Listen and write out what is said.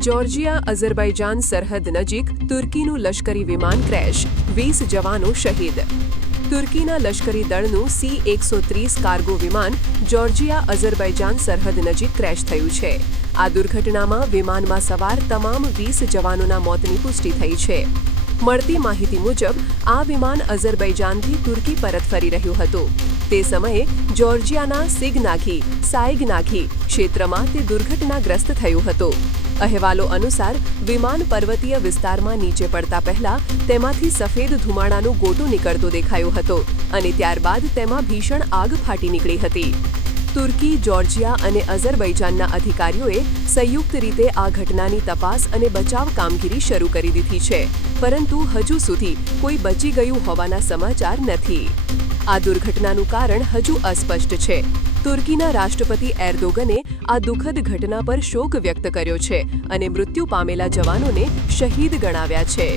Georgia Azerbaijan સરહદ નજીક તુર્કીનું લશ્કરી વિમાન ક્રેશ, 20 જવાનો શહીદ. તુર્કીના લશ્કરી દળનું C-130 કાર્ગો વિમાન જોર્જિયા અઝરબૈજાન સરહદ નજીક ક્રેશ થયું છે. આ દુર્ઘટનામાં વિમાનમાં સવાર તમામ 20 જવાનોના મોતની પુષ્ટિ થઈ છે. મળતી માહિતી મુજબ આ વિમાન અઝરબૈજાનથી તુર્કી પરત ફરી રહ્યું હતું. તે સમયે જોર્જિયાના સાયગનાઘી ક્ષેત્રમાં તે દુર્ઘટનાગ્રસ્ત થયું હતું. અહેવાલો અનુસાર વિમાન પર્વતીય વિસ્તારમાં નીચે પડતા પહેલા તેમાંથી સફેદ ધુમાડાનું ગોટું નીકળતો દેખાયો હતો અને ત્યારબાદ તેમાં ભીષણ આગ ફાટી નીકળી હતી. તુર્કી, જોર્જિયા અને અઝરબૈજાનના અધિકારીઓએ સંયુક્ત રીતે આ ઘટનાની તપાસ અને બચાવ કામગીરી શરૂ કરી દીધી છે, પરંતુ હજુ સુધી કોઈ બચી ગયું હોવાના સમાચાર નથી. આ દુર્ઘટનાનું કારણ હજુ અસ્પષ્ટ છે. તુર્કીના રાષ્ટ્રપતિ એર્દોગને આ દુઃખદ ઘટના પર શોક વ્યક્ત કર્યો છે અને મૃત્યુ પામેલા જવાનોને શહીદ ગણાવ્યા છે.